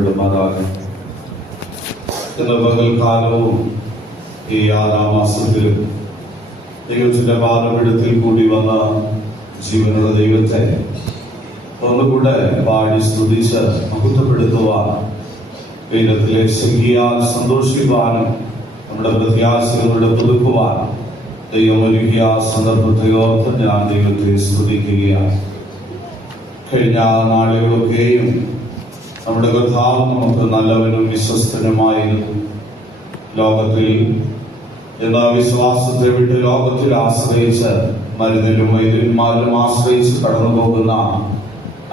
മഹത്വപ്പെടുമാറാകട്ടെ. ഇന്ന് പകൽക്കാലവും ഈ 6-ാം മാസത്തിലും ദൈവത്തിന്റെ പാദപീഠത്തിൽ കൂടി വന്ന ജീവനുള്ള ദൈവത്തെ ഒന്നുകൂടെ പാടി സ്തുതിച്ച് മഹത്വപ്പെടുത്തുവാൻ, ദൈവത്തിലെ ശക്തിയാൽ സന്തോഷിക്കുവാനും നമ്മുടെ പ്രത്യാശകളുടെ പുതുക്കുവാൻ ദൈവം ഒരുക്കിയ സന്ദർഭത്തെ ഓർത്ത് ഞാൻ ദൈവത്തെ സ്തുതിക്കുകയാണ്. കഴിഞ്ഞ നാളുകളൊക്കെയും നമ്മുടെ കർത്താവ് നമുക്ക് നല്ലവനും വിശ്വസ്തനുമായിരുന്നു. ലോകത്തിൽ എന്ന വിശ്വാസത്തെ വിട്ട് ലോകത്തിൽ ആശ്രയിച്ച് മരുന്നിലും വൈദ്യന്മാരിലും ആശ്രയിച്ച് കടന്നു പോകുന്ന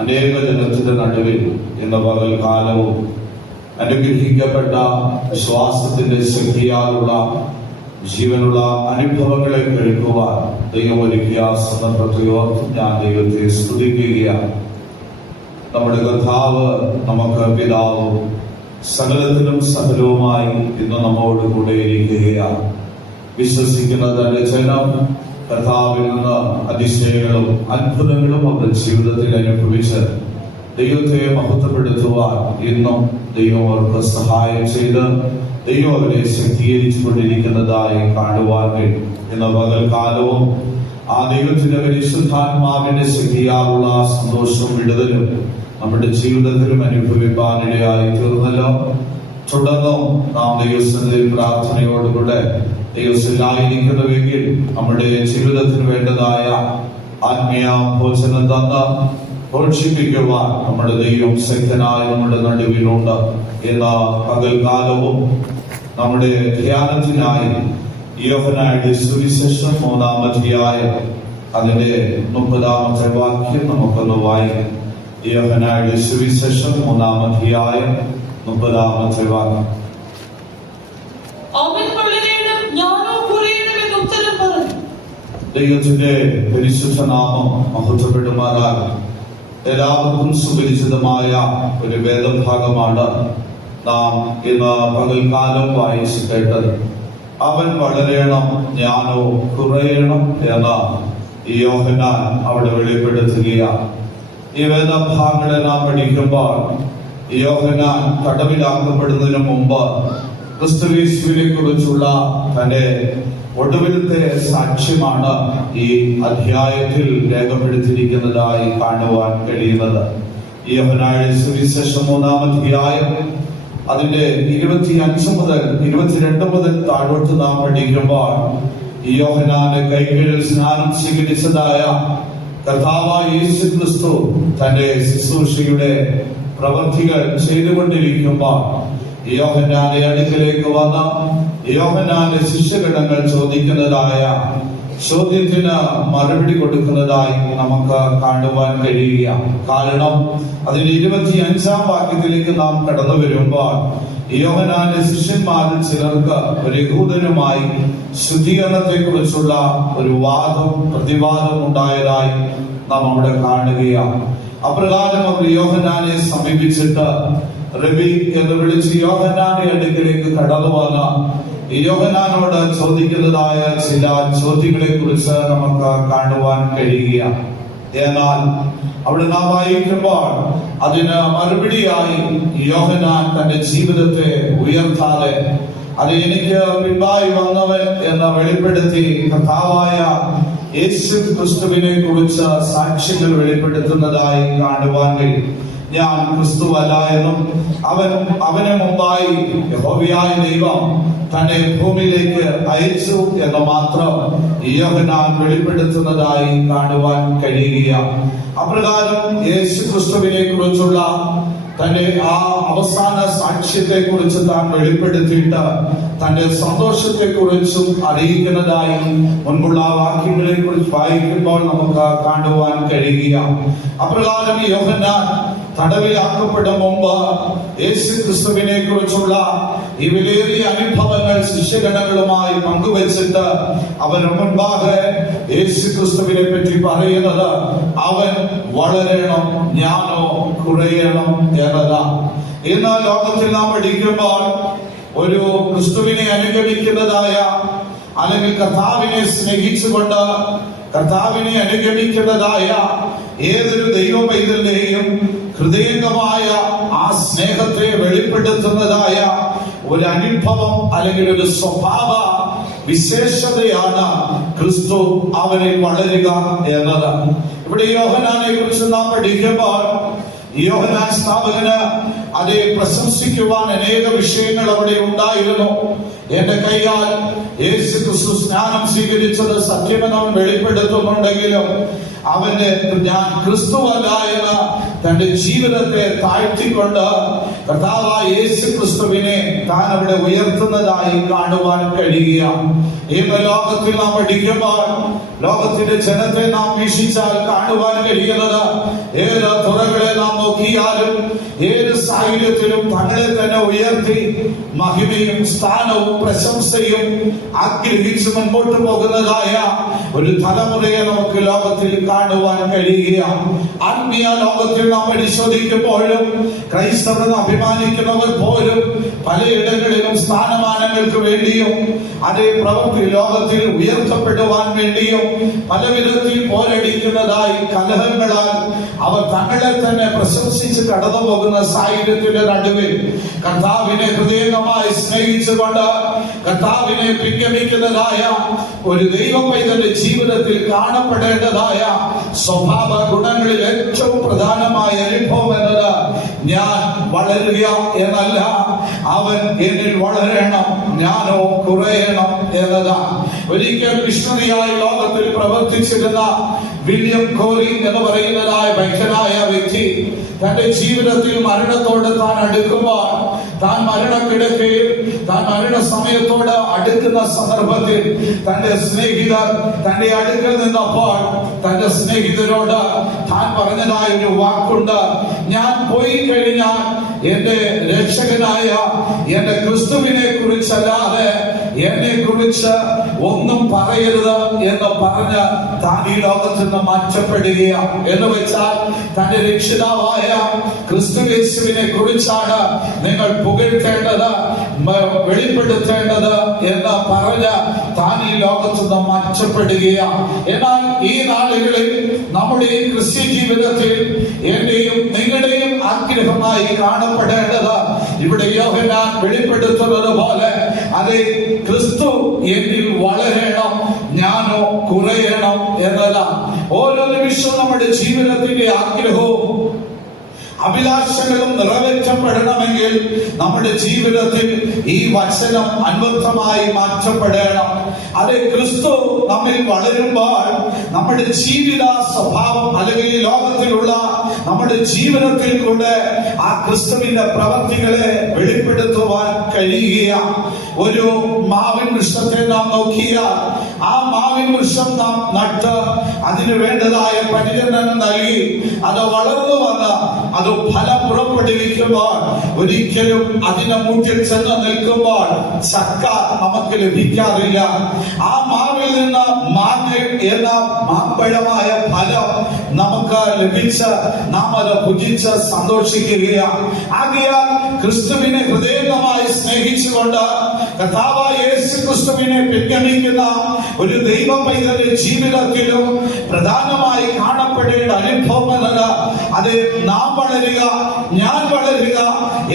അനേക ജനത്തിന്റെ നടുവിൽ ഇന്ന് പകൽക്കാലവും അനുഗ്രഹിക്കപ്പെട്ട വിശ്വാസത്തിന്റെ ശക്തിയാലുള്ള ജീവനുള്ള അനുഭവങ്ങളെ കേൾക്കുവാൻ ദൈവം ഒരുക്കിയ സന്ദർഭത്തെ ഓർത്ത് ഞാൻ ദൈവത്തെ സ്തുതിക്കുകയാണ്. നമ്മുടെ കർത്താവ് നമുക്ക് പിതാവും സകലത്തിലും സകലവുമായി ഇന്ന് നമ്മോട് കൂടെ ഇരിക്കുകയാണ്. വിശ്വസിക്കുന്ന തന്റെ ജനം കർത്താവിൽ നിന്ന് അതിശയങ്ങളും അത്ഭുതങ്ങളും അവരുടെ ജീവിതത്തിൽ അനുഭവിച്ച് ദൈവത്തെ മഹത്വപ്പെടുത്തുവാൻ ഇന്നും ദൈവം അവർക്ക് സഹായം ചെയ്ത് ദൈവം അവരെ ശക്തീകരിച്ചു കൊണ്ടിരിക്കുന്നതായി കാണുവാൻ കഴിയും. ഇന്ന് പകൽക്കാലവും ആ ദൈവത്തിന്റെ പരിശുദ്ധാത്മാവിന്റെ ശക്തിയാലുള്ള സന്തോഷവും വിടുതലും നമ്മുടെ ജീവിതത്തിലും അനുഭവിക്കാനിടയായി തീർന്നല്ലോ. തുടർന്നും നാം ദൈവത്തിൽ പ്രാർത്ഥനയോടുകൂടെ ദൈവത്തിലായിരിക്കുന്നുവെങ്കിൽ നമ്മുടെ ജീവിതത്തിന് വേണ്ടതായ ആത്മീയ ഭോജനം തന്ന് പോഷിപ്പിക്കുവാൻ നമ്മുടെ ദൈവം ശക്തനായ നമ്മുടെ നടുവിലുണ്ട്. എന്ന പകൽക്കാലവും നമ്മുടെ ധ്യാനത്തിനായി യോഹന്നാന്റെ സുവിശേഷം 3-ാം അധ്യായം അതിന്റെ 30-ാമത്തെ വാക്യം നമുക്കൊന്ന് വായിക്കാം. യോഹന്നാന്റെ സുവിശേഷം 3-ാം അധ്യായം 30-ാമത്തെ വാക്യം. ദൈവത്തിന്റെ പരിശുദ്ധ നാമം മഹത്വപ്പെടുമാറാകട്ടെ. എല്ലാവർക്കും സുപരിചിതമായ ഒരു വേദഭാഗമാണ് നാം ഇന്ന് പകൽക്കാലം വായിച്ചു കേട്ടത്. അവൻ വളരണം, ഞാനോ കുറയണം എന്ന യോഹന്നാൻ അവിടെ വെളിപ്പെടുത്തുകയാണ്. ഈ വേദഭാഗങ്ങളെ നാം പഠിക്കുമ്പോൾ യോഹന്നാൻ തടവിലാക്കപ്പെടുന്നതിന് മുമ്പ് ക്രിസ്തുയേശുവിനെ കുറിച്ചുള്ള തന്റെ ഒടുവിലത്തെ സാക്ഷ്യമാണ് ഈ അധ്യായത്തിൽ രേഖപ്പെടുത്തിയിരിക്കുന്നതായി കാണുവാൻ കഴിയുന്നത്. യോഹന്നാന്റെ സുവിശേഷം 3-ാം അധ്യായം അതിന്റെ 25 മുതൽ 22 മുതൽ താഴോട്ട് നാം പഠിക്കുമ്പോൾ യോഹന്നാന്റെ കൈകളിൽ സ്നാനം സ്വീകരിച്ചതായ കർത്താവായ യേശു ക്രിസ്തു തന്റെ ശുശ്രൂഷയുടെ പ്രവൃത്തികൾ ചെയ്തുകൊണ്ടിരിക്കുമ്പോൾ യോഹന്നാന്റെ അടുക്കലേക്ക് വന്ന യോഹന്നാന്റെ ശിഷ്യഗണങ്ങൾ ചോദിക്കുന്നതായ ചോദ്യത്തിന് മറുപടി കൊടുക്കുന്നതായി നമുക്ക് കാണുവാൻ കഴിയുക. കാരണം അതിന്റെ 25-ാം വാക്യത്തിലേക്ക് നാം കടന്നു വരുമ്പോൾ യോഹന്നാന്റെ ശിഷ്യന്മാരിൽ ചിലർക്ക് ഒരു യഹൂദനുമായി ശുദ്ധീകരണത്തെ കുറിച്ചുള്ള ഒരു പ്രതിവാദം ഉണ്ടായതായി നാം അവിടെ കാണുകയാണ്. അപ്രകാരം അവർ യോഹന്നാനെ സമീപിച്ചിട്ട് റബി എന്ന് വിളിച്ച് യോഹന്നാന്റെ അടുക്കലേക്ക് കടന്നു വന്ന യോഹന്നാനോട് ചോദിക്കുന്നതായ ചില ചോദ്യങ്ങളെ കുറിച്ച് നമുക്ക് കാണുവാൻ കഴിയുകയാണ്. എന്നാൽ അവിടെ നാം വായിക്കുമ്പോൾ അതിന് മറുപടിയായി യോഹന്നാൻ തന്റെ ജീവിതത്തെ ഉയർത്താതെ അത് എനിക്ക് പിൻപായി വന്നവൻ എന്ന് വെളിപ്പെടുത്തി കർത്താവായ യേശു ക്രിസ്തുവിനെ കുറിച്ച് സാക്ഷ്യങ്ങൾ വെളിപ്പെടുത്തുന്നതായി കാണുവാൻ കഴിയും. ഞാൻ ക്രിസ്തുവല്ല എന്നും അവന് മുമ്പായി യഹോവയായ ദൈവം തന്നെ ഭൂമിയിലേക്ക് അയച്ചു എന്ന് മാത്രം യോഹന്നാൻ വെളിപ്പെടുത്തുന്നതായി കാണുവാൻ കഴിയുകയാണ്. അപ്രകാരം യേശു ക്രിസ്തുവിനെ കുറിച്ചുള്ള തന്റെ ആ അവസാന സാക്ഷ്യത്തെ കുറിച്ച് താൻ വെളിപ്പെടുത്തിയിട്ട് തന്റെ സന്തോഷത്തെ കുറിച്ചും അറിയിക്കുന്നതായി മുൻപുള്ള വാക്യങ്ങളെ കുറിച്ച് വായിക്കുമ്പോൾ നമുക്ക് കാണുവാൻ കഴിയുകയാണ്. അപ്രകാരം യോഹന്നാൻ തടവിലാക്കപ്പെടും മുമ്പ് യേശു ക്രിസ്തുവിനെ കുറിച്ചുള്ള ഈ വിലയേറിയ അനുഭവങ്ങൾ ശിഷ്യഗണങ്ങളുമായി പങ്കുവെച്ചിട്ട് അവന് മുൻപാകെ യേശു ക്രിസ്തുവിനെ പറ്റി പറയുന്നത് അവൻ വളരണം, ഞാനോ കുറയണം എന്നതാണ്. ഇന്ന് ലോകത്തിൽ നാം പഠിക്കുമ്പോൾ ഒരു ക്രിസ്തുവിനെ അനുഗമിക്കുന്നതായ അല്ലെങ്കിൽ കർത്താവിനെ സ്നേഹിച്ചുകൊണ്ട് കർത്താവിനെ അനുഗമിക്കുന്നതായ ഏതൊരു ദൈവ പൈതലിന്റെയും ഹൃദയംഗമായ ആശ സ്നേഹത്തെ വെളിപ്പെടുത്തുന്നതായ ഒരു അനുഭവം അല്ലെങ്കിൽ ഒരു സ്വഭാവ വിശേഷതയാണ് ക്രിസ്തു അവനിൽ വളരുക എന്നത്. ഇവിടെ യോഹന്നാനെ കുറിച്ച് നാം പഠിക്കുമ്പോൾ യോഹന്നാൻ സ്നാപകന് അതേ പ്രശംസിക്കുവാൻ അനേക വിഷയങ്ങൾ അവിടെ ഉണ്ടായിരുന്നു. എന്റെ കൈയാൽ യേശു ക്രിസ്തു സ്നാനം സ്വീകരിച്ചത് സത്യമെന്ന് അവൻ വെളിപ്പെടുത്തുന്നുണ്ടെങ്കിലും അവന് ഞാൻ ക്രിസ്തുവല്ല എന്ന് തന്റെ ജീവിതത്തെ താഴ്ത്തിക്കൊണ്ട് കർത്താവായ യേശു ക്രിസ്തുവിനെ താൻ അവിടെ ഉയർത്തുന്നതായി കാണുവാൻ കഴിയുകയാണ്. ഇന്ന് ലോകത്തിൽ നാം പഠിക്കുമ്പോൾ ലോകത്തിന്റെ ജനത്തെ നാം വീക്ഷിച്ചാൽ കാണുവാൻ കഴിയുന്നത് ഏത് തുറകളെ നാം നോക്കിയാലും ഏത് സാഹചര്യത്തിലും തങ്ങളെ തന്നെ ഉയർത്തി മഹിമയും സ്ഥാനവും പ്രശംസയും ആഗ്രഹിച്ച് മുൻപോട്ട് പോകുന്നതായ ഒരു തലമുറയെ നമുക്ക് ലോകത്തിൽ കാണുവാൻ കഴിയുകയാണ്. ആത്മീയ ലോകത്തിൽ നാം പരിശോധിക്കുമ്പോഴും ക്രൈസ്തവർ അഭിമാനിക്കുന്നവർ പോലും പലയിടങ്ങളിലും സ്ഥാനമാനങ്ങൾക്ക് വേണ്ടിയും അതേ പ്രവൃത്തി ലോകത്തിൽ ഉയർത്തപ്പെടുവാൻ വേണ്ടിയും പല വിധത്തിൽ പോരടിക്കുന്നതായി കലഹങ്ങളാൽ അവർ തങ്ങളെ തന്നെ പ്രശംസിച്ച് കടന്നു പോകുന്ന സാഹചര്യത്തിന്റെ നടുവിൽ കർത്താവിനെ ഹൃദയമായി സ്നേഹിച്ചുകൊണ്ട് കർത്താവിനെ പിൻഗമിക്കുന്നതായ ഒരു ദൈവ പൈതന്റെ ജീവിതത്തിൽ കാണപ്പെടേണ്ടതായ സ്വഭാവ ഗുണങ്ങളിൽ ഏറ്റവും പ്രധാനമായ അനുഭവം എന്നത് ഞാൻ വളരുക എന്നല്ല, അവൻ എന്നിൽ വളരണം, ഞാനോ കുറയണം എന്നതാണ്. ഒരിക്കൽ മിഷണറിയായി ലോകത്തിൽ പ്രവർത്തിച്ചിരുന്ന വില്യം കോറി എന്ന് പറയുന്നതായ ഭക്തനായ വ്യക്തി തന്റെ ജീവിതത്തിൽ മരണത്തോട് താൻ അടുക്കുമ്പോൾ താൻ മരണക്കിടക്കയിൽ താൻ മരണ സമയത്തോട് അടുക്കുന്ന സന്ദർഭത്തിൽ തന്റെ സ്നേഹിതർ തന്റെ അടുക്കൽ നിന്നപ്പോൾ തന്റെ സ്നേഹിതരോട് താൻ പറഞ്ഞതായ ഒരു വാക്കുണ്ട്, ഞാൻ പോയി കഴിഞ്ഞാൽ എന്റെ രക്ഷകനായ എന്റെ ക്രിസ്തുവിനെ കുറിച്ചല്ലാതെ എന്നെ കുറിച്ച് ഒന്നും പറയരുത് എന്ന് പറഞ്ഞ് താൻ ഈ ലോകത്തിൽ നിന്ന് മാറ്റപ്പെടുകയാണ്. എന്ന് വെച്ചാൽ തന്റെ രക്ഷിതാവായ ക്രിസ്തുയേശുവിനെ കുറിച്ചാണ് നിങ്ങൾ പുകഴ്ത്തേണ്ടത്, വെളിപ്പെടുത്തേണ്ടത് എന്ന് പറഞ്ഞ് താൻ ഈ ലോകത്തിൽ നിന്ന് മാറ്റപ്പെടുകയാണ്. എന്നാൽ ഈ നാളുകളിൽ നമ്മുടെ ഈ ക്രിസ്ത്യ ജീവിതത്തിൽ എന്റെയും നിങ്ങളുടെയും ആഗ്രഹമായി കാണപ്പെടേണ്ടത് ഇവിടെ യോഹന്നാൻ വെളിപ്പെടുത്തുന്നത് പോലെ അതേ ക്രിസ്തു എന്നിൽ വളരണം, ഞാനോ കുറയണം എന്നതാണ്. ഓരോ നിമിഷവും നമ്മുടെ ജീവിതത്തിന്റെ ആഗ്രഹവും അഭിലാഷങ്ങളും നിറവേറ്റപ്പെടണമെങ്കിൽ നമ്മുടെ ജീവിതത്തിൽ ഈ വചനം അന്വർത്ഥമായി മാറ്റപ്പെടണം. അതെ, ക്രിസ്തു നമ്മിൽ വളരുമ്പോൾ നമ്മുടെ ജീവിത സ്വഭാവം അല്ലെങ്കിൽ ഈ ലോകത്തിലുള്ള നമ്മുടെ ജീവിതത്തിൽ കൂടെ ആ ക്രിസ്തുവിന്റെ പ്രവർത്തികളെ വെളിപ്പെടുത്തുവാൻ കഴിയുകയാണ്. ഒരു മാവിൻ വൃക്ഷത്തെ നാം നോക്കിയാൽ ആ മാവിൻ വൃക്ഷം നാം നട്ട് അതിന് വേണ്ടതായ പരിചരണം നൽകി അത് വളർന്നു വന്ന് അത് ഫലം പുറപ്പെടുവിക്കുമ്പോൾ ഒരിക്കലും അതിന്റെ മൂട്ടിൽ ചെന്ന് നിൽക്കുമ്പോൾ ചക്ക നമുക്ക് ലഭിക്കാറില്ല. ആ മാവിൽ നിന്ന് മാങ്ങ എന്ന മാമ്പഴമായ ഫലം നമുക്ക് ലഭിച്ച് നാം അത് ഭുജിച്ച് സന്തോഷിക്കുകയാണ്. ആകയാൽ ക്രിസ്തുവിനെ ഹൃദയമായി സ്നേഹിച്ചുകൊണ്ട് കർത്താവായ യേശു ക്രിസ്തുവിനെ പിൻഗമിക്കുന്ന ഒരു ദൈവ പൈതന്റെ ജീവിതത്തിലും പ്രധാനമായി കാണപ്പെടേണ്ട അനുഭവം എന്നത് അത് നാം വളരുക, ഞാൻ വളരുക,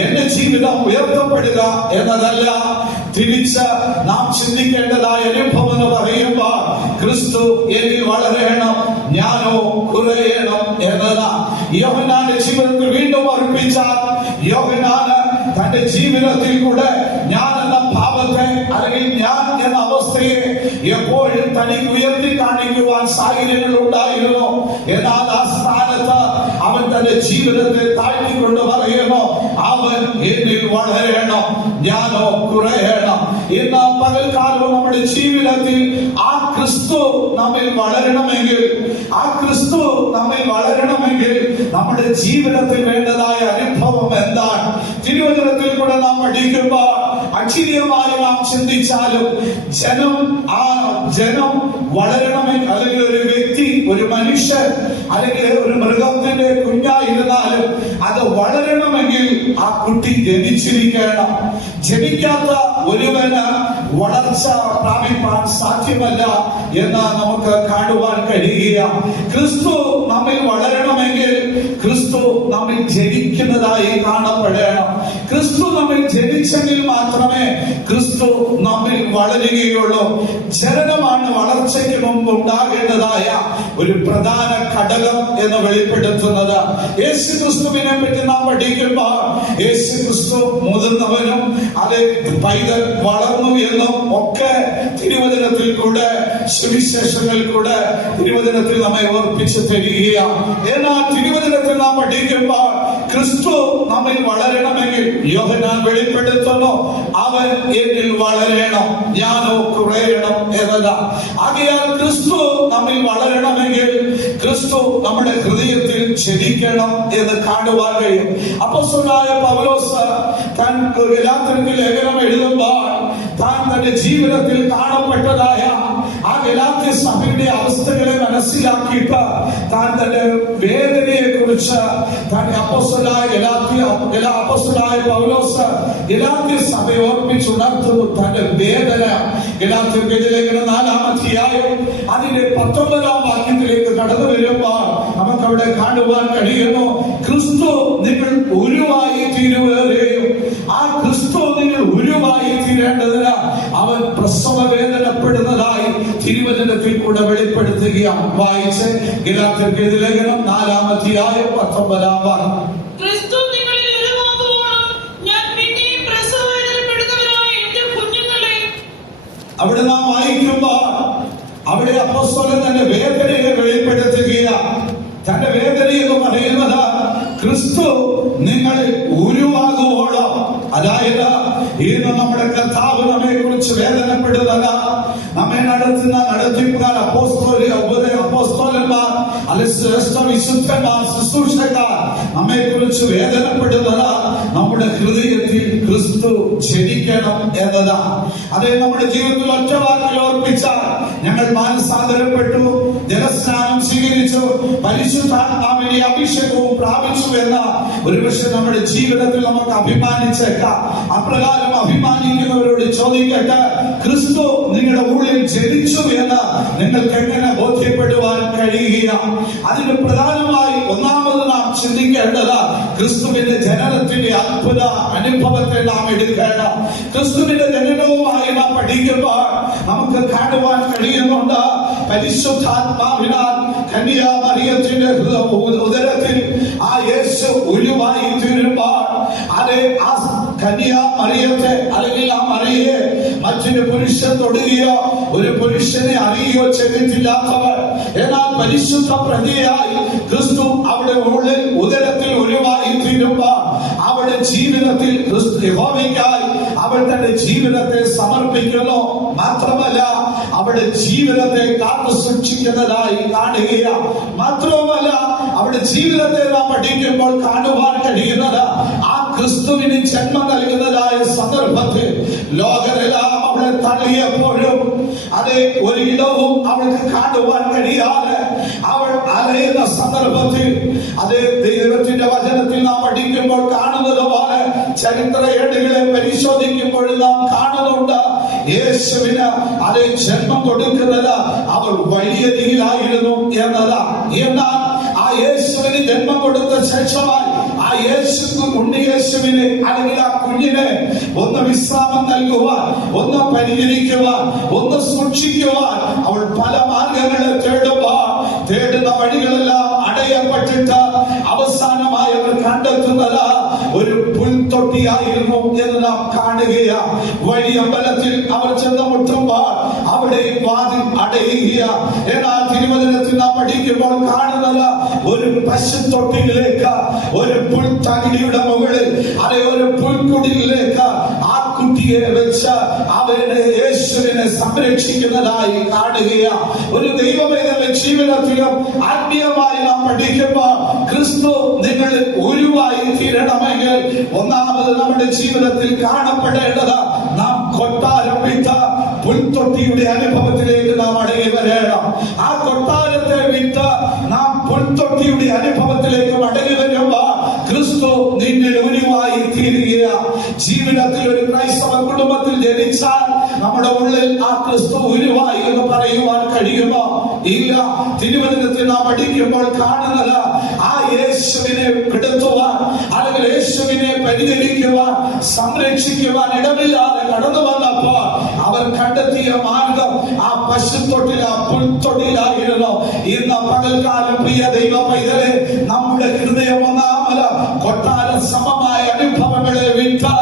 എന്റെ ജീവിതം ഉയർത്തപ്പെടുക എന്നതല്ല. തിരിച്ച് നാം ചിന്തിക്കേണ്ടതായ അനുഭവം എന്ന് പറയുമ്പോൾ ക്രിസ്തു എന്നിൽ വളരണം, ഞാനോ കുറയണം എന്നതാണ്. യോഹന്നാന്റെ ജീവിതത്തിൽ വീണ്ടും ഓർപ്പിച്ചാൽ യോഹന്നാന് തന്റെ ജീവിതത്തിൽ കൂടെ ഞാൻ എന്ന ഭാവത്തെ അല്ലെങ്കിൽ ഞാൻ എന്ന അവസ്ഥയെ എപ്പോഴും തനിക്ക് ഉയർത്തി കാണിക്കുവാൻ സാഹചര്യങ്ങൾ ഉണ്ടായിരുന്നു. എന്നാൽ ആ സ്ഥാനത്ത് അവൻ തന്റെ ജീവിതത്തെ താഴ്ത്തിക്കൊണ്ട് പറയുന്നു, അവൻ എന്നിൽ വളരണം, ഞാനോ കുറയണം. ഇന്ന് പകൽക്കാലം നമ്മുടെ ജീവിതത്തിൽ ആ ക്രിസ്തു നമ്മിൽ വളരണമെങ്കിൽ നമ്മുടെ ജീവിതത്തിൽ വേണ്ടതായ അനുഭവം എന്താണ്? തിരുവചനത്തിൽ കൂടെ നാം പഠിക്കുമ്പോൾ അക്ഷരീയമായി നാം ചിന്തിച്ചാലും ജനം വളരണമെങ്കിൽ അല്ലെങ്കിൽ ഒരു വ്യക്തി, ഒരു മനുഷ്യൻ അല്ലെങ്കിൽ ഒരു മൃഗത്തിന്റെ കുഞ്ഞായിരുന്നാലും അത് വളരണമെങ്കിൽ ആ കുട്ടി ജനിച്ചിരിക്കണം. ജനിക്കാത്ത ഒരുവന് വളർച്ച പ്രാപിപ്പാൻ സാധ്യമല്ല എന്ന് നമുക്ക് കാണുവാൻ കഴിയുക. ക്രിസ്തു നമ്മിൽ വളരണമെങ്കിൽ ക്രിസ്തു നമ്മിൽ ജനിക്കുന്നതായി കാണപ്പെടണം. ക്രിസ്തു നമ്മിൽ ജനിച്ചെങ്കിൽ മാത്രമേ ക്രിസ്തു നമ്മിൽ വളരുകയുള്ളൂ. ജനനമാണ് വളർച്ചയ്ക്ക് മുമ്പ് ഉണ്ടാകേണ്ടതായ ഒരു പ്രധാന ഘടകം എന്ന് വെളിപ്പെടുത്തുന്നത്. യേശു ക്രിസ്തുവിനെ പറ്റി നാം പഠിക്കുമ്പോൾ യേശു ക്രിസ്തു മുതിർന്നവനും അത് പൈതൽ വളർന്നു എന്നും ഒക്കെ തിരുവചനത്തിൽ കൂടെ സുവിശേഷങ്ങളിൽ കൂടെ തിരുവചനത്തിൽ നമ്മെ ഓർപ്പിച്ചു തരികയാണ്. എന്നാൽ തിരുവചനത്തിൽ നാം പഠിക്കുമ്പോൾ ക്രിസ്തു നമ്മിൽ വളരണമെങ്കിൽ യോഹന്നാൻ വെളിപ്പെടുത്തുന്നു, അവൻ എന്നിൽ വളരണം, ഞാനോ കുറയണം എന്നതാണ്. ആകയാൽ ക്രിസ്തു നമ്മിൽ വളരണമെങ്കിൽ ക്രിസ്തു നമ്മുടെ ഹൃദയത്തിൽ ജനിക്കണം എന്ന് കാണുവാൻ കഴിയും. അപ്പോസ്തലനായ പൗലോസ് താൻ ഗലാത്യർക്ക് ലേഖനം എഴുതുമ്പോൾ താൻ തന്റെ ജീവിതത്തിൽ കാണപ്പെട്ടതായ ആ ഗലാത്യ സഭയുടെ അവസ്ഥകളെ മനസ്സിലാക്കിയിട്ട് താൻ തന്റെ വേദനയെ കുറിച്ച് തന്റെ അപ്പോസ്തലനായ പൗലോസ് ഗലാത്യ സഭയെ ഓർമ്മിച്ചുണർത്തുന്നു. തന്റെ വേദന ഗലാത്യർക്ക് ലേഖനം 4-ാം അധ്യായം അതിന്റെ 19-ാം വാക്യത്തിലേക്ക് കടന്നു വരുമ്പോൾ നമുക്ക് അവിടെ കാണുവാൻ കഴിയുന്നു, ക്രിസ്തു നിങ്ങൾ ഉരുവായി തീരുകയും ആ ക്രിസ്തു നിങ്ങൾ ഉരുവായി തീരേണ്ടതിന് അവൻ പ്രസവ വേദനപ്പെടുന്നതായി തിരുവചനത്തിൽ കൂടെ വെളിപ്പെടുത്തുകയാണ്. വായിച്ച് ഗലാത്യർക്ക് ലേഖനം 4-ാം അധ്യായം 19-ാം വാക്യം. ക്രിസ്തു നിങ്ങളിൽ ഉരുവാകുവോളം ഞാൻ പിന്നെയും പ്രസവ വേദനപ്പെടുന്നവരായ എന്റെ കുഞ്ഞുങ്ങളെ. അവിടെ നാം വായിക്കുമ്പോൾ അവിടെ അപ്പോസ്തലൻ തന്റെ വേദനയെ വെളിപ്പെടുത്തുകയാണ്. തന്റെ വേദന എന്ന് പറയുന്നത് ക്രിസ്തു നിങ്ങൾ ഉരുവാകുവോളം, അതായത് ഇന്ന് നമ്മുടെ കർത്താവ് നമ്മെ കുറിച്ച് വേദനപ്പെടുന്നത്, നമ്മെ നടത്തുന്ന നടത്തിപ്പുകാർ അപ്പോസ്തലന്മാർ ശ്രേഷ്ഠ വിശുദ്ധന്മാർ ശുശ്രൂഷക്കാർ നമ്മെ കുറിച്ച് വേദനപ്പെടുന്നത് നമ്മുടെ ഹൃദയത്തിൽ ക്രിസ്തു ജനിക്കണം എന്നതാണ്. അതേ നമ്മുടെ ജീവിതത്തിൽ ഒറ്റ വാക്കിൽ ഓർപ്പിച്ചാൽ ഞങ്ങൾ മാനസാന്തരപ്പെട്ടു, ജലസ്നാനം സ്വീകരിച്ചു, പരിശുദ്ധാത്മാവിന്റെ അഭിഷേകവും പ്രാപിച്ചു എന്ന ഒരുപക്ഷെ നമ്മുടെ ജീവിതത്തിൽ നമുക്ക് അഭിമാനിച്ചേക്കാം. അപ്രകാരം അഭിമാനിക്കുന്നവരോട് ചോദിക്കട്ടെ, ക്രിസ്തു നിങ്ങളുടെ ഉള്ളിൽ ജനിച്ചു എന്ന് നിങ്ങൾക്ക് എങ്ങനെ ബോധ്യപ്പെടുവാൻ കഴിയുക? അതിന് പ്രധാനമായി ഒന്നാമത് നാം ചിന്തിക്കേണ്ടത് ക്രിസ്തുവിന്റെ ജനനത്തിന്റെ അത്ഭുത അനുഭവത്തെ നാം എടുക്കണം. ക്രിസ്തുവിന്റെ ജനനവുമായി നാം പഠിക്കുമ്പോൾ നമുക്ക് കാണുവാൻ കഴിയുന്നുണ്ട്, പരിശുദ്ധാത്മാവിനാൽ കന്യാമറിയത്തിന്റെ ഉദരത്തിൽ ആ യേശു ഉരുവായി തീരുമ്പോൾ അതേ ആ കന്യാമറിയത്തെ അല്ലെങ്കിൽ ആ മറിയെ മറ്റൊരു പുരുഷൻ തൊടുകയോ ഒരു പുരുഷനെ അറിയുകയോ ചെയ്തിട്ടില്ലാത്തവർ, എന്നാൽ പരിശുദ്ധ പ്രതിയായി ക്രിസ്തു അവിടെ ഉള്ളിൽ ഉദരത്തിൽ ഉരുവായി തീരുമ്പോൾ അവളുടെ ജീവിതത്തിൽ ക്രിസ്തു യഹോവയ്ക്കായി അവൾ തന്റെ ജീവിതത്തെ സമർപ്പിക്കുന്നു. മാത്രമല്ല അവളുടെ ജീവിതത്തെ കാത്തു സൂക്ഷിക്കുന്നതായി കാണുകയാണ്. മാത്രവുമല്ല അവളുടെ ജീവിതത്തെ നാം പഠിക്കുമ്പോൾ കാണുവാൻ കഴിയുന്നത് ആ ക്രിസ്തുവിന് ജന്മം നൽകുന്നതായ സന്ദർഭത്തിൽ ലോകരെല്ലാം അവളെ തള്ളിയപ്പോഴും അതേ ഒരിടവും അവൾക്ക് കാണുവാൻ കഴിയാതെ അവൾ അലയുന്ന സന്ദർഭത്തിൽ അതേ ദൈവത്തിന്റെ വചനത്തിൽ നാം പഠിക്കുമ്പോൾ കാണുന്നത് പോലെ ചരിത്ര ഏടുകളെ പരിശോധിക്കുമ്പോൾ നാം കാണുന്നുണ്ട്, യേശുവിന് അതേ ജന്മം കൊടുക്കുന്നത് അവൾ വഴിയരികിലായിരുന്നു എന്നതാ. എന്നാൽ ആ യേശുവിന് ജന്മം കൊടുത്ത ശേഷമായി ആ ഉണ്ണിയേശുവിനെ അല്ലെങ്കിൽ ആ കുഞ്ഞിനെ ഒന്ന് വിശ്രാമം നൽകുവാൻ, ഒന്ന് പരിഹരിക്കുവാൻ, ഒന്ന് സൂക്ഷിക്കുവാൻ അവൾ പല മാർഗങ്ങളെ തേടുന്ന വഴികളെല്ലാം അടയപ്പെട്ടിട്ട് അവസാനമായി അവർ കണ്ടെത്തുന്നത് ഒരു പുൽത്തൊട്ടിയായിരുന്നു എന്ന് നാം കാണുകയാണ്. വഴി അമ്പലത്തിൽ അവർ ചെന്ന് മുട്ടുമ്പോൾ അവിടെ വാതിൽ അടയുക. എന്നാൽ തിരുവചനത്തിൽ നാം പഠിക്കുമ്പോൾ കാണുന്നത് ഒരു പശുത്തൊട്ടിയിലേക്ക്, ഒരു പുൽത്തകിടിയുടെ മുകളിൽ അതേ ഒരു പുൽക്കുടിയിലേക്ക് ആ കുട്ടിയെ വെച്ച് അവരുടെ യേശുവിനെ സംരക്ഷിക്കുന്നതായി കാണുകയാണ്. ഒരു ദൈവവേദന ജീവിതത്തിലും ആത്മീയമായി നാം പഠിക്കുമ്പോൾ ക്രിസ്തു നിങ്ങൾ ഉരുവായി തീരണമെങ്കിൽ ഒന്നാമത് നമ്മുടെ ജീവിതത്തിൽ കാണപ്പെടേണ്ടത് നാം കൊട്ടാരം വിട്ട പുൽത്തൊട്ടിയുടെ അനുഭവത്തിലേക്ക് നാം അടങ്ങി വരണം. ആ കൊട്ടാരത്തെ വിട്ട് നാം പുൽത്തൊട്ടിയുടെ അനുഭവത്തിലേക്ക് മടങ്ങി വരുമ്പോൾ ക്രിസ്തു നിന്നിൽ ഉരുവായി ജീവിതത്തിൽ ഒരു ക്രൈസ്തവ കുടുംബത്തിൽ ജനിച്ചാൽ നമ്മുടെ ഉള്ളിൽ ആ ക്രിസ്തു ഉരുവായി എന്ന് പറയുവാൻ കഴിയുമോ? ഇല്ല. തിരുവചനത്തിൽ നാം പഠിക്കുമ്പോൾ കാണുന്നത് ആ യേശുവിനെ കിടത്തുവാൻ അല്ലെങ്കിൽ യേശുവിനെ പരിചരിക്കുവാൻ സംരക്ഷിക്കുവാൻ ഇടമില്ലാതെ കടന്നു വന്നപ്പോൾ അവർ കണ്ടെത്തിയ മാർഗം ആ പശുത്തൊട്ടിൽ, ആ പുൽത്തൊട്ടിലായിരുന്നു. ഇന്ന് പകൽക്കാലം പ്രിയ ദൈവ പൈതലെ, നമ്മുടെ ഹൃദയം ഒന്നാമത് കൊട്ടാര സമമായ അനുഭവങ്ങളെ വിട്ട്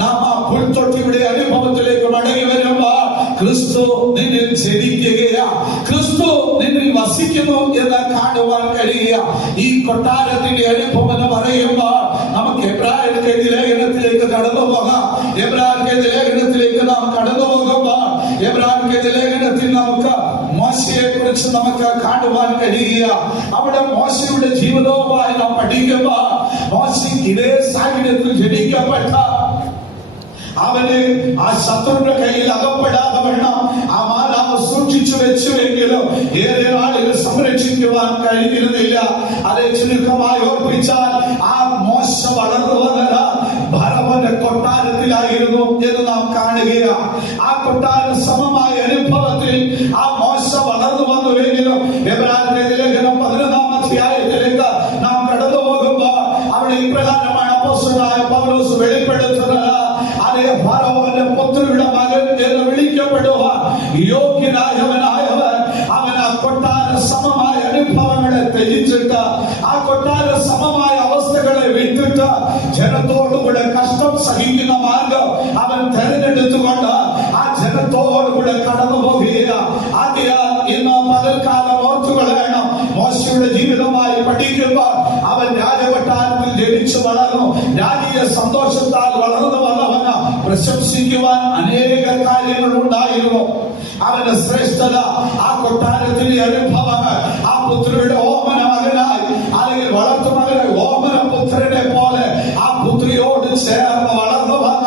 നാം ആ പുൽത്തൊട്ടിയുടെ അനുഭവത്തിലേക്ക് മടങ്ങി വരുമ്പോൾ ക്രിസ്തു നിന്നിൽ ജനിക്കുകയാ, ക്രിസ്തു നിന്നിൽ വസിക്കുന്നു എന്ന് കാണുവാൻ കഴിയുക. ഈ കൊട്ടാരത്തിന്റെ അനുഭവം എന്ന് പറയുമ്പോൾ നമുക്ക് എബ്രായർക്കെതിരെ ലേഖനത്തിലേക്ക് കടന്നു പോകാം. എബ്രായർക്കെതിരെ ലേഖനത്തിലേക്ക് നാം കടന്നു പോകുമ്പോൾ എബ്രായർക്കെതിരെ ലേഖനത്തിൽ നമുക്ക് മോശയെ കുറിച്ച് നമുക്ക് കാണുവാൻ കഴിയുക. അവിടെ മോശയുടെ ജീവിതവുമായി നാം പഠിക്കുമ്പോൾ മോശ ഇതേ സാഹചര്യത്തിൽ ജനിക്കപ്പെട്ട അവന് ആ ശത്രുവിന്റെ കയ്യിൽ അകപ്പെടാതെ വേണം ആ മാലാഖ സൂക്ഷിച്ചു വെച്ചുവെങ്കിലും ഏറെ ആളുകൾ സംരക്ഷിക്കുവാൻ കഴിഞ്ഞിരുന്നില്ല. അതേ ചുരുക്കമായി ഓർപ്പിച്ചാൽ ആ മോശ വളർന്നു വന്നത് ഭരവന്റെ കൊട്ടാരത്തിലായിരുന്നു എന്ന് നാം കാണുകയാണ്. ആ കൊട്ടാര സമമായ അനുഭവത്തിൽ ആ മോശ വളർന്നു വന്നുവെങ്കിലും എബ്രായർക്കെതിരെ ലേഖനം 11-ാം അധ്യായത്തിലേക്ക് നാം കടന്നു പോകുമ്പോൾ അവിടെ ഇപ്രകാരമാണ് അപ്പോസ്തലനായ പൗലോസ് വെളിപ്പെടുത്തുന്നത്. അതേ ഫറവോന്റെ പുത്രിയുടെ മകൻ എന്ന് വിളിക്കപ്പെടുവാൻ യോഗ്യനായവനായവൻ അവൻ ആ കൊട്ടാര സമമായ അനുഭവങ്ങളെ ത്യജിച്ചിട്ട് ആ കൊട്ടാര സമമായ അവസ്ഥകളെ വിട്ടിട്ട് ജനത്തോടുകൂടെ കഷ്ടം സഹിക്കുന്ന മാർഗം അവൻ തെരഞ്ഞെടുത്തുകൊണ്ട് ആ ജനത്തോടുകൂടെ കടന്നു പോകുക. ആദ്യം ഇന്ന് പകൽക്കാലം ഓർത്തുകളയണം. മോശയുടെ ജീവിതമായി പഠിക്കുമ്പോൾ അവൻ രാജകൊട്ടാരത്തിൽ ജനിച്ചു വളർന്നു. രാജീയ സന്തോഷത്താൽ വളർന്നു വന്നവന് പ്രശംസിക്കുവാൻ അനേക കാര്യങ്ങൾ ഉണ്ടായിരുന്നു. അവന്റെ ശ്രേഷ്ഠത, ആ കൊട്ടാരത്തിലെ അനുഭവങ്ങൾ, ആ പുത്രിയുടെ ഓമന മകനായി അല്ലെങ്കിൽ വളർത്തു മകനായി ഓമന പുത്രനെ പോലെ ആ പുത്രിയോട് ചേർന്ന് വളർന്നു വന്ന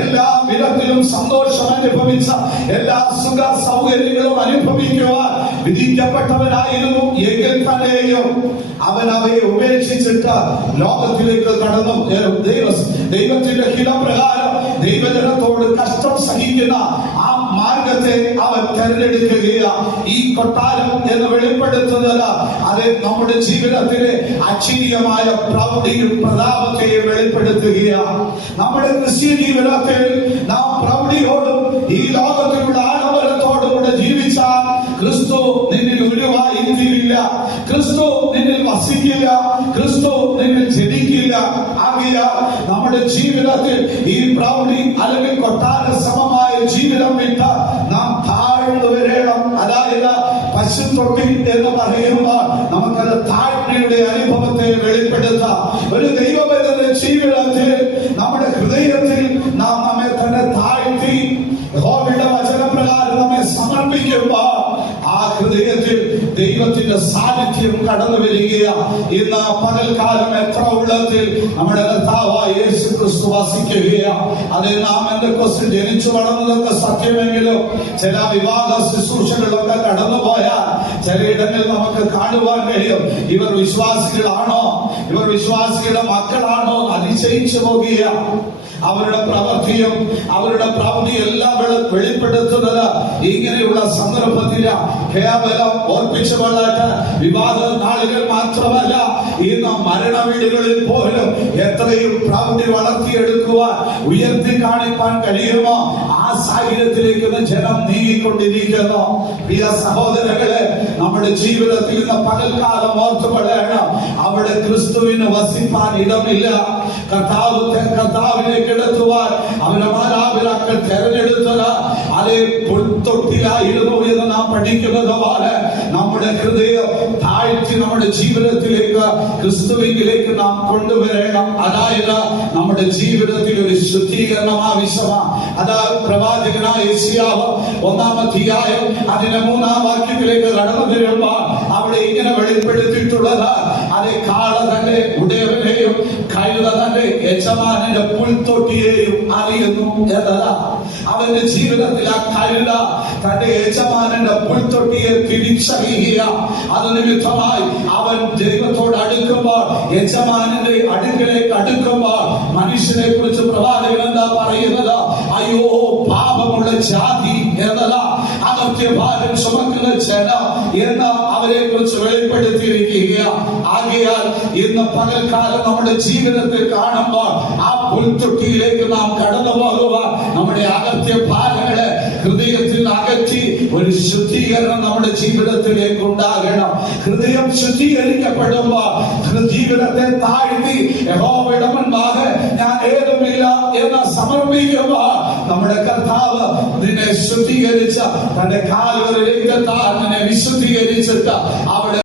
എല്ലാ വിധത്തിലും സന്തോഷം അനുഭവിച്ച എല്ലാ സുഖ സൗകര്യങ്ങളും അനുഭവിക്കുവാൻ വിധിക്കപ്പെട്ടവനായിരുന്നു. എങ്കിൽ തന്നെയും അവൻ അവയെ ഉപേക്ഷിച്ചിട്ട് ലോകത്തിലേക്ക് കടന്നു. ദൈവത്തിന്റെ ഹിതപ്രകാരം ദൈവജനത്തോട് കഷ്ടം സഹിക്കുന്ന ആ മാർഗത്തെ അവൻ തെരഞ്ഞെടുക്കുകയാണ്. ഈ കൊട്ടാരം എന്ന് വെളിപ്പെടുത്തുന്നത് അത് നമ്മുടെ ജീവിതത്തിലെ അക്ഷരീയമായ പ്രൗഢിയും പ്രതാപത്തെയും വെളിപ്പെടുത്തുകയാണ്. നമ്മുടെ ക്രിസ്തീയ ജീവിതത്തിൽ നാം പ്രൗഢിയോടും ഈ ലോകത്തിലുള്ള ആഡംബരത്തോടും കൂടെ ജീവിച്ചാൽ ക്രിസ്തു നിന്നിൽ ഉരുവായി തീരില്ല, ക്രിസ്തു നിന്നിൽ വസിക്കില്ല, ക്രിസ്തു നിന്നിൽ ജനിക്കില്ല. ആകയാൽ നമ്മുടെ ജീവിതത്തിൽ ഈ പ്രൗഢി അല്ലെങ്കിൽ കൊട്ടാര സമമായ ജീവിതം വിട്ട് നാം താഴ്ന്നു വരണം. അതായത് പശുത്തൊട്ടി എന്ന് പറയുമ്പോൾ നമുക്കത് താഴ്മയുടെ അനുഭവത്തെ വെളിപ്പെടുത്താം. ഒരു ദൈവവേദന ജീവിതത്തിൽ നമ്മുടെ ഹൃദയത്തിൽ നാം നമ്മെ തന്നെ താഴ്ത്തി യഹോവയുടെ വചനപ്രകാരം നമ്മെ സമർപ്പിക്കുമ്പോൾ ആ ഹൃദയത്തിൽ ദൈവത്തിന്റെ സാന്നിധ്യം കടന്നു വരികയാണ്. ഇന്ന് പകൽക്കാലം എത്ര ഉള്ളത്തിൽ നമ്മുടെ കർത്താവായ യേശു ക്രിസ്തു വസിക്കുകയാണ്. അത് നാം എന്തൊക്കെ ജനിച്ചു വളർന്നതൊക്കെ സത്യമെങ്കിലും ചില വിവാദ ശുശ്രൂഷകളിലൊക്കെ കടന്നുപോയാൽ ചിലയിടങ്ങളിൽ നമുക്ക് കാണുവാൻ കഴിയും ഇവർ വിശ്വാസികളാണോ, ഇവർ വിശ്വാസികളുടെ മക്കളാണോ അതിശയിച്ചു പോകുകയാണ്. അവരുടെ പ്രവൃത്തിയും അവരുടെ പ്രവൃത്തിയും എല്ലാം വെളിപ്പെടുത്തുന്നത് ഇങ്ങനെയുള്ള സന്ദർഭത്തില് കേവലം ഓർപ്പിച്ചുകൊള്ളാത്ത വിവാദ നാളുകൾ മാത്രമല്ല, ഇന്ന് മരണ വീടുകളിൽ പോലും എത്രയും പ്രവൃത്തി വളർത്തിയെടുക്കുവാൻ ഉയർത്തി കാണിപ്പാൻ കഴിയുമോ ആ സാഹചര്യത്തിലേക്ക് ജനം നീങ്ങിക്കൊണ്ടിരിക്കുന്നു. പ്രിയ സഹോദരങ്ങളെ, നമ്മുടെ ജീവിതത്തിൽ ഇന്ന് പകൽക്കാലം ഓർത്തുകൊള്ളണം, അവിടെ ക്രിസ്തുവിന് വസിപ്പാൻ ഇടമില്ല. കർത്താവിനെ കിടത്തുവാൻ അവരുടെ മാതാപിതാക്കൾ തെരഞ്ഞെടുത്തത് അതേ പുൽത്തൊട്ടിലായിരുന്നു എന്ന് നാം പഠിക്കുന്നത് പോലെ നമ്മുടെ ഹൃദയം താഴ്ത്തി നമ്മുടെ ജീവിതത്തിലേക്ക് ക്രിസ്തുവിലേക്ക് നാം കൊണ്ടുവരണം. അതായത് നമ്മുടെ ജീവിതത്തിൽ ഒരു ശുദ്ധീകരണം ആവശ്യമാണ്. അതായത് പ്രവാചകനായ യെശയ്യാവ് 1-ാം അധ്യായം അതിന്റെ 3-ാം വാക്യത്തിലേക്ക് കടന്നു വരുമ്പോൾ അവിടെ ഇങ്ങനെ വെളിപ്പെടുത്തിയിട്ടുള്ളത് അതേ കാള തന്റെ ഉടയവനെയും കഴുത തന്റെ യജമാനന്റെ പുൽത്തൊട്ടിയെയും അറിയുന്നു എന്നതാ. അവന്റെ ജീവിതത്തിൽ ആ കഴുത തന്റെ യജമാനന്റെ പുൽത്തൊട്ടിയെ തിരിച്ചറിയുക. അത് നിമിത്തമായി അവൻ ദൈവത്തോട് അടുക്കുമ്പോൾ, യജമാനന്റെ അടുക്കലേക്ക് അടുക്കുമ്പോൾ മനുഷ്യനെ കുറിച്ച് പ്രവാചകൻ എന്താ ഇന്ന് പകൽക്കാലം നമ്മുടെ ജീവിതത്തിൽ കാണുമ്പോൾ ആ പുൽത്തൊട്ടിയിലേക്ക് നാം കടന്നു പോകുക. നമ്മുടെ അകത്തെ ഭാരങ്ങളെ ഹൃദയത്തിൽ അകറ്റി ഒരു ശുദ്ധീകരണം നമ്മുടെ ജീവിതത്തിലേക്ക് ഉണ്ടാകണം. ഹൃദയം ശുദ്ധീകരിക്കപ്പെടുമ്പോ ജീവിതത്തെ താഴ്ത്തി യഹോവയുടെ മുൻപാകെ ഞാൻ ഏതുമില്ല എന്ന് സമർപ്പിക്കുമ്പോ നമ്മുടെ കർത്താവ് നിന്നെ ശുദ്ധീകരിച്ച തന്റെ കാൽവരിലേക്ക് നിന്നെ വിശുദ്ധീകരിച്ചിട്ട് അവിടെ